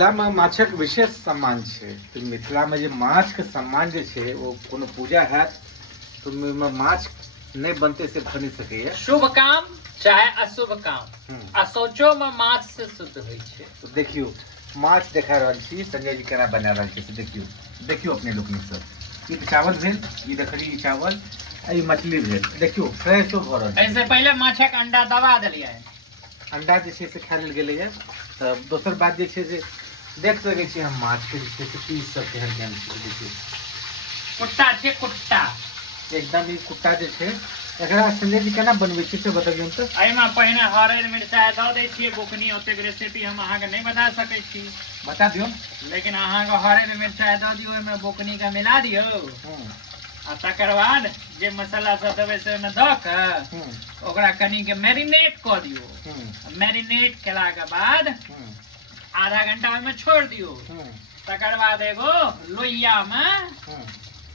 मिथिलामे माछक विशेष सम्मान छै। तऽ मिथिलामे जे माछके सम्मान जे छै ओ कोनो पूजा हैत तऽ ओहिमे माछ नहि बनतै से भऽ नहि सकैए। शुभ काम चाहे अशुभ काम असोचो में माछ से शुद्ध होइ छै। तो देखियो माछ देखा रहल छी संजय जी केना बना रहल छी से देखियो देखियो अपने लोकनि सब। ई तऽ चावल भेल, ई देखली ई चावल आ ई मछली भेल, देखियो फ्रेशो भऽ रहल छै। ऐसे पहले माछक अंडा दबा देलियै, अंडा जे छै से खा लेल गेलैए। तऽ दोसर बात जे छै से देख सकै छी हम माछके जे छै से पीस सब केहन केहन छै। देखियो कुट्टा छै कुट्टा, एकदम ई कुट्टा जे छै एकरा संजय जी केना बनबै छी से बतबियौ तऽ। एहिमे पहिने हरैद मिरचाइ दऽ दै छियै बुकनी। ओतेक रेसिपी हम अहाँके नहीं बता सकै छी, बता दियौ। लेकिन अहाँके हरैद मिरचाइ दऽ दियौ, ओहिमे बुकनी के मिला दियौ आ तकर बाद जे मसाला सब देबै से ओहिमे दऽ कऽ ओकरा कनि के मैरिनेट कऽ दियौ। मैरिनेट केलाके बाद आधा घंटा ओहिमे छोड़ि दियौ। तकर बाद एगो लोहिया में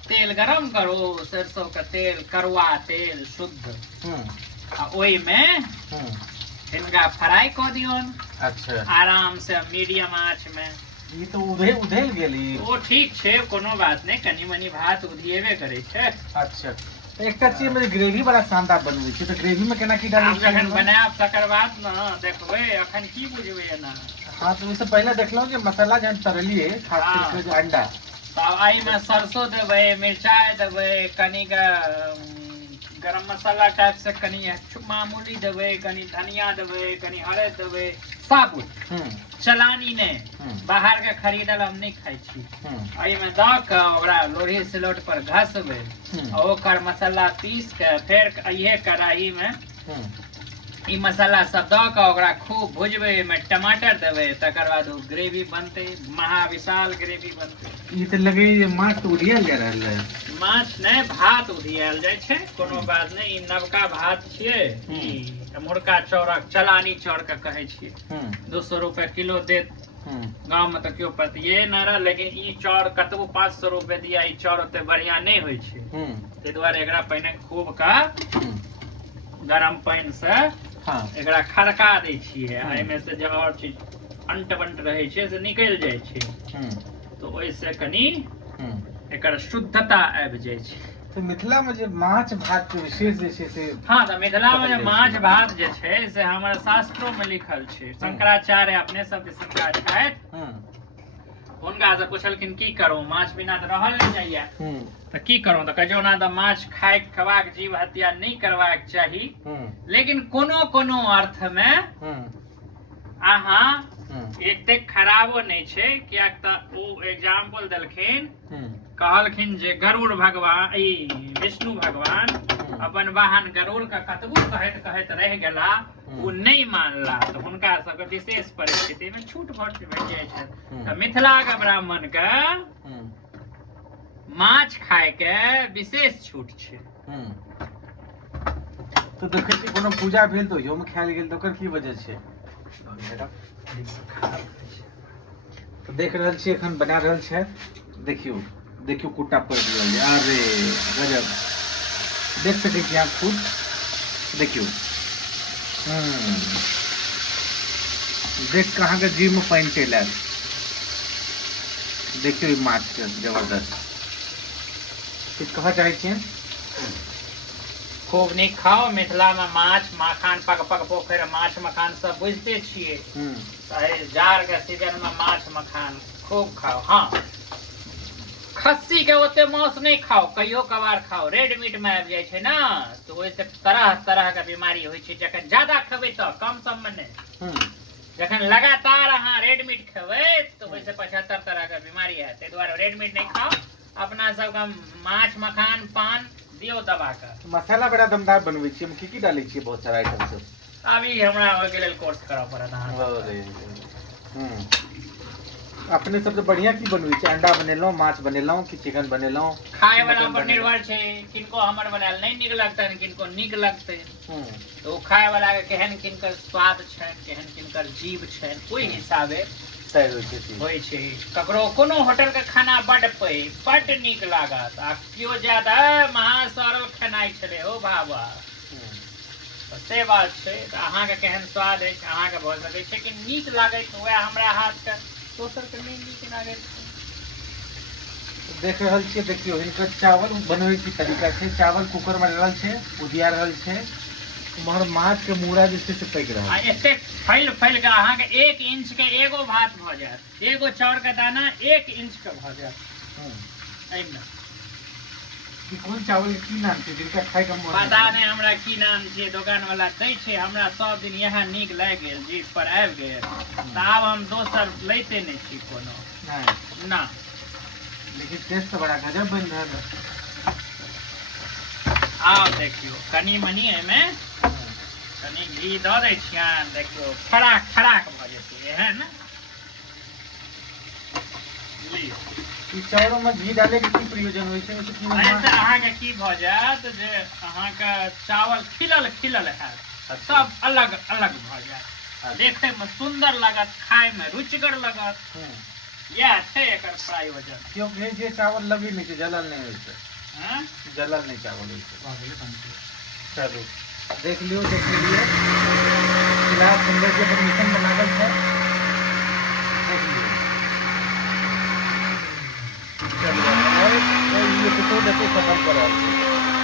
तेल गरम करो, सरसों का तेल, करुआ तेल शुद्ध, आ ओहि में हिनका फ्राई कऽ दियौन। अच्छा, आराम से मीडियम आंच में। ई तो उधेल गेली। ओ ठीक छै, कोनो बात नहीं, कनी मनी भात उधियेबे करे छै। अच्छा, एकटा चीज में ग्रेवी बड़ा शानदार बनबै छै। तऽ ग्रेवी में केना की डालै छी? जखन बनायब तकर बाद न देखबै, अखन की बुझबै ना। हाँ, तो इससे पहले देखलहुँ जे मसाला जहन तरलिए खास करके जो अंडा, तब एहिमे सरसों देबै, मिरचाइ देबै, कनि गरम मसाला टाइप से कनि मामूली देबै, कनि धनिया देबै, कनि हरद देबै, साबुत चलानी नहीं, बाहर के खरीदल हम नहीं खाई छी। एहिमे दऽ कऽ ओकरा लोढ़ी सिलौट पर घसबै आ ओकर मसाला पीस के फेर इहे कढ़ाई में ई मसाला सब दऽ कऽ ओकरा खूब भुजबै। एहिमे टमाटर देबै, तकर बाद ओ ग्रेवी बनतै, महाविशाल ग्रेवी बनतै। ई तऽ लगे माछ तऽ उधियल जा रहल है। माछ नहीं, भात उधियाल जाइ छै, कोनो बात नहीं। ई नवका भात छियै, ई मुर्गा चौरक चलानी चौर के कहै छियै। 200 रुपए किलो देत। गाँव में तो क्यों पतिये न रहा, लेकिन ई चौर कतबो 500 रुपए दिया, ई चौर ओते बढ़िया नहीं होइ छै। ताहि दुआरे एकरा पहिने खूब का गरम पानि से एकरा खड़का दै छियै। एहिमे से जे और चीज अंट बंट रहै छै से निकलि जाइ छै, तो ओहिसे कनी एकर शुद्धता आबि जाइ छै। तो मिथिला में जे माछ भात के विशेष जे छै से, हाँ, तो मिथिला में जे माछ भात जे छै से हमर शास्त्रों में लिखल छै। शंकराचार्य अपने सब जे शंकराचार्य छथि, हुनका से पूछलखिन की करूं, माछ बिना तऽ रहल नहीं जाइए, तऽ की करूं? तऽ कहै छै ओना तऽ माछ खेबाक जीव हत्या नहीं करबाक चाही, लेकिन कोनो कोनो अर्थ में अहाँ एतेक खराबो नहीं छै। कियाक तऽ ओ एग्जाम्पल देलखिन, कहलखिन जे गरुड़ भगवान, विष्णु भगवान अपन वाहन गरुड़ के कतबो कहैत कहैत रह गेला, वो नहीं मानला, तो हुनका सबके विशेष परिस्थिति में छूट भेट जाइ छै। तऽ मिथिला के ब्राह्मण के माछ खाय के विशेष छूट छै। तो देखै छी कोनो पूजा भेल तो ओहियो में खायल गेल, तो ओकर की वजह छै? तो देख रहल छी एखन बना रहल छै, देखियो देखियो कुट्टा पड़ रहल है। अरे गजब, देख सकै छी आप खुद, देखियो देख कहाँ के जीव में पानि चलि आयल। देखियो ई माछ के जबरदस्त। किछु कहऽ चाहै छियै? खूब नीक खाओ। मिथिला में माछ मखान, पग पग पोखरि माछ मखान सब बुझते छियै। जाड़ के सीजन में माछ मखान खूब खाओ। हाँ, खस्सी के ओते मांस नहीं खाओ, कहियो कभार खाओ। रेड मीट में आबि जाइ छै ना, तो ओहिसे तरह तरह के बीमारी होइ छै। जखन ज्यादा खेबै तऽ कम सम में नहीं, जखन लगातार अहाँ रेड मीट खेबै तो ओहिसे 75 तरह के बीमारी है। ताहि दुआरे रेड मीट नहीं खाओ। अपना सबके माछ मखान पान दियो दबा के। मसाला बड़ा दमदार बनबै छियै, हम की डालै छियै? बहुत सारा आइटम सब। अभी हमरा ओहिके लेल कोर्स करऽ पड़त अहाँ। अपने सबसे बढ़िया की बनबै छियै? अंडा बनेलहुँ, माछ बनेलहुँ कि चिकन बनेलहुँ? खाय वाला पर निर्भर छै, किनको हमर बनायल नहीं नीक लगतनि, किनको नीक लगतनि। तो खाय वाला के केहन किनकर स्वाद छनि, केहन किनकर जीव छनि, ओहि हिसाबे होइ छै। ककरो कोनो होटल के खाना बड्ड नीक लागत, आ केओ ज्यादा महासरल खेनाइ छलै हो बाबा, से बात छै। अहाँके केहन स्वाद अछि, अहाँके भऽ सकै छै कि नीक लागैत हुए हमरा हाथ के, दोसर के नहीं लेकिन आगे देख रहल छियै, देखियो हिनकर चावल बनवे के तरीका छै। चावल कुकर में रहल छै, उदिया रहल छै। उम्हर माछ के मूड़ा जे छै से पक रहल आ एते फैल फैल के अहाँ के 1 इंच के एगो भात भ जायत, एगो चाउर के दाना 1 इंच के भ जायत। एमे कि कोन चावल के की नाम छै जिनका खाय के मन पता नहीं हमरा की नाम छै, दुकान वाला दै छै। हमरा सब दिन यह नीक लाग गेल, जीभ पर आबि गेल, त आब हम दोसर लैते नहीं छी कोनो नहीं। ना। लेकिन टेस्ट तो बड़ा गजब बन रहल है। आओ देखियो कनी मनी एमे कनी घी दऽ दै छियनि, देखियो खराक खराक भऽ जेतै एहन। लियो ई चाउरो में घी डाले के की प्रयोजन होय छै? ऐसे अहाँ के की भऽ जायत जे अहाँ के चावल खिलल खिलल हैत, सब अलग अलग भऽ जायत, देखे में सुंदर लागत, खाय में रुचिकर लागत। यह छै एकर प्रयोजन। क्योंकि जे चावल लगी नहीं छै, जलल नहीं होय छै। हैं जलल नहीं चावल होय छै। चलो देख लियो, देख लियो फिलहाल सुंदर के परमिशन में लागल छै, देख लियो। चलो ये तो देखो खत्म कर रहल छै।